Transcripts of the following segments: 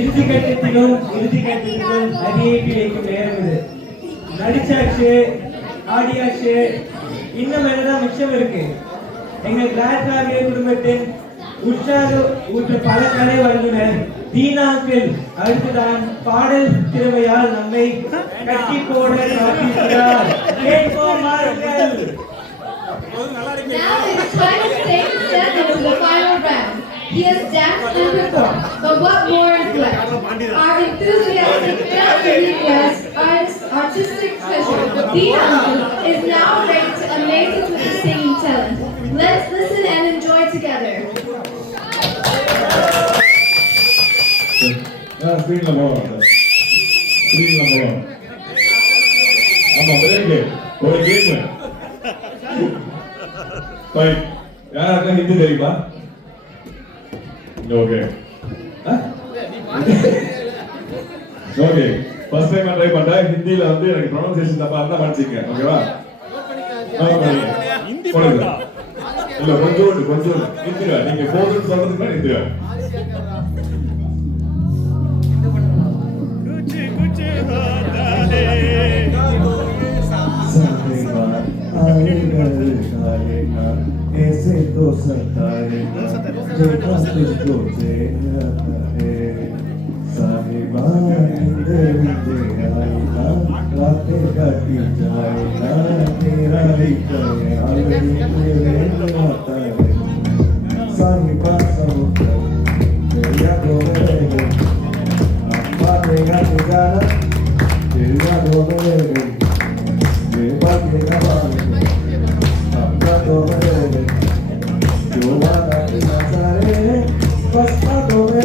இறுதிக்கட்டத்திலும் அடியேற்றி வைக்கும் நேரம் இது. நடிச்சாச்சு, ஆடியாச்சு, இன்னும் என்னதான் மிச்சம் இருக்கு. எங்கள் கிளாஸ் ஃபேமிலி குடும்பத்தின் உற்சாக ஊற்ற பல கலை வல்லுநர் தீனாங்கில் அடுத்துதான் பாடல் திறமையால் நம்மை கட்டி போட காத்திருக்கிறார். கேட்போம் வாருங்கள். Now it's time to take a step into the final round. He has danced and performed, but what more is left? Our enthusiastic guest, artistic treasure, Dina, is now ready to amaze us with his singing talent. Let's listen and enjoy together. Screen number 1. ஆமா break ஒரு game. Right. யாருக்கு ஹிந்தி தெரியுமா? Okay. Okay. First time try பண்றேன். ஹிந்தில வந்து எனக்கு pronunciation தப்பா இருந்தா மன்னிச்சுங்க. ஓகேவா? ஹிந்தி பாடா. இல்ல கொஞ்சம் ஹிந்தில நீங்க போதுன்னு சொல்றதுக்கு முன்னாடி ஹிந்தில. ऐसे तो सताएगा देखा तुझको चेहरा है साहिबा नींदे नींदे आएगा रातें काटी जाएगा तेरा ही करे आलमी आता है साहिबा समुद्र तेरा दो मेरे अम्मा देगा तुझारा तेरा दो मेरे ये बात देगा बात Pasado me,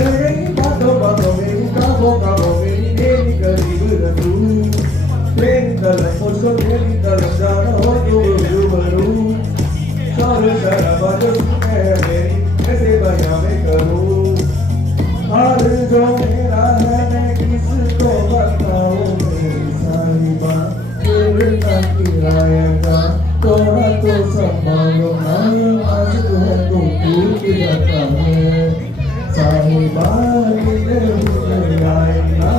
pato me, cabo me, ni caribe de tu. Prenda la foto, prenda la sana, yo baru. Sare sara bajo me, ऐसे बना मैं करूँ. हर जो मेरा है मैं किसको बताऊँ मेरी सारी बात तेरे किराएगा. तोरा तो संभालो ना आज है तो टूट जाता है साहिबा इधर आएगा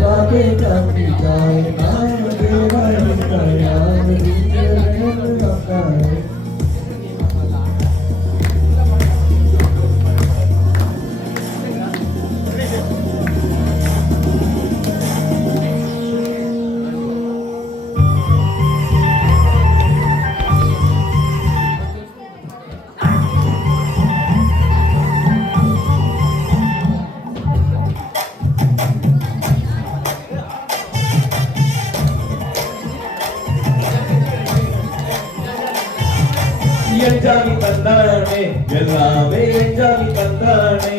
बातें करती जाएगा तेरा याद दिल आता है. எஞ்சாமி தந்தானே எல்லாமே எஞ்சாமி தந்தானே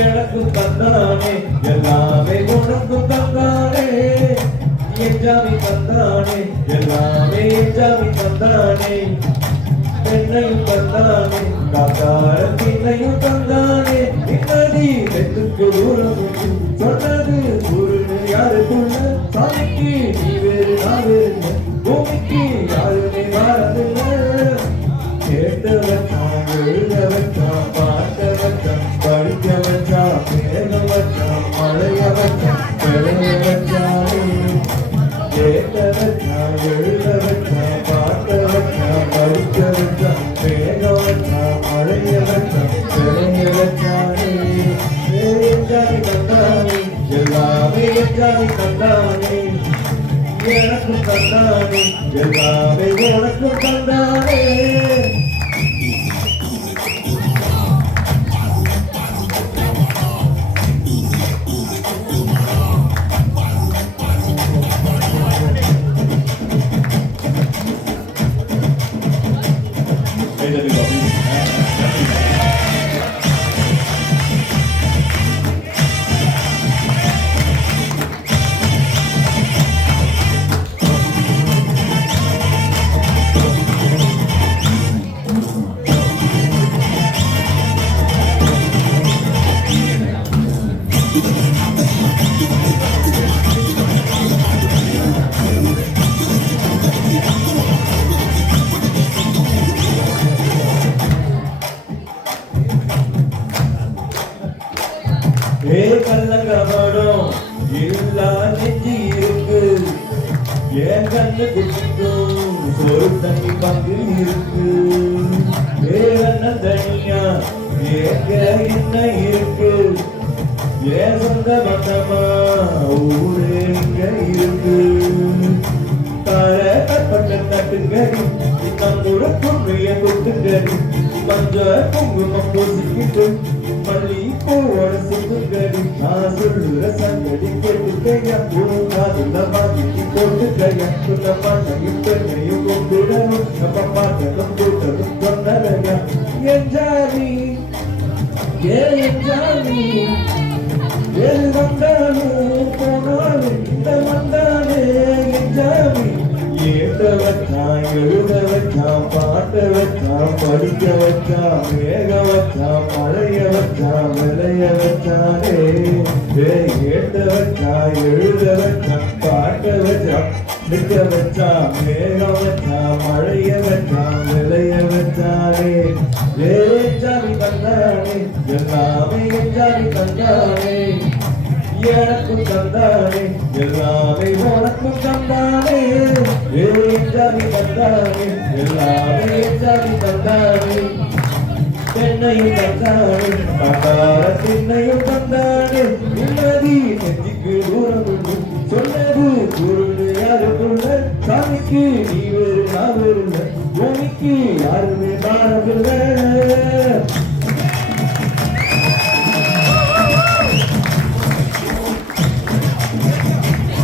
எனக்கு தந்தானே எல்லாமே உனக்கு தந்தானே எஞ்சாமி தந்தானே எல்லாமே எஞ்சாமி தந்தானே பெண்ணையும் தந்தானே காத்தார பின்னையும் தந்தானே இன்னடி வெத்துக்கு தூரம் சொன்னது ஒரு யாருக்குள்ள சாமிக்கு நீ வேறு நான் வேறு பூமிக்கு யாருமே மாறதில்லை. கேட்டு வச்சான் எழுத வச்சான் பாட்ட வச்சான் படிக்க வச்சான் பேர வச்சான் மழைய வச்சான் பெரிய வச்சானே. கேட்ட வச்சான் எழுத வச்சான் பாட்ட வச்சான் படிக்க வச்சான் பேர வச்சான் மழைய வச்சான் பெரிய வச்சானே. எஞ்சாமி தந்தானே எல்லாமே எஞ்சாமி தந்தானே எனக்கு தந்தானே எல்லாமே உனக்கு தந்தானே. கண்ணு குட்டிக்கும் சோறு தண்ணி பங்கு இருக்கு வேற தனியா ஏங்க என்ன இருக்கு ஏன் சொந்த பந்தமா ஊரு இங்க இருக்கு பட்ட தட்டுங்கடி நம்மோட பொண்ணைய கொட்டுங்கடி மஞ்ச குங்குமம் பூசிக்கிட்டு மல்லி பூவோட சுத்துங்கடி நான் சொல்லுற சங்கடி கேட்டுக்கையா அதுல வாங்கி போட்டுக்கையா சொன்ன மண்ணையும் பெண்ணையும் கொண்டுடணும் நம்ம பாட்டதும் கூட்டதும் சொன்னதையா என் ஜாதி என் ஜாதி எது வந்தாலும் போனாலும் இந்த வந்தாலே என் ஜாதி ஏத்த வச்சான் எழுத வச்சான் பாட்ட வச்சான் படிக்க வச்சான் வேக வச்சான் மழைய வச்சான் விளைய வச்சானே ஏத்த வச்சான் எழுத வச்சான் பாட்ட வச்சான் நிற்க வச்சான் வேக வச்சான் மழைய வச்சான் விளைய வச்சானே ஜாதி தந்தானே எல்லாமே ஜாதி தந்தானே எனக்கும் தந்தானே எல்லாமே உனக்கும் தந்தானே ஜாதி தந்தானே எல்லாமே ஜாதி தந்தானே தென்னையும் தந்தானே பண்டார திண்ணையும் தந்தானே நிம்மதி நெஞ்சுக்கு தூரம் சொன்னது பொருள் யாருக்குள்ள சாமிக்கு நீ வேறு நான் வேறு பூமிக்கு யாருமே பாரவில்லை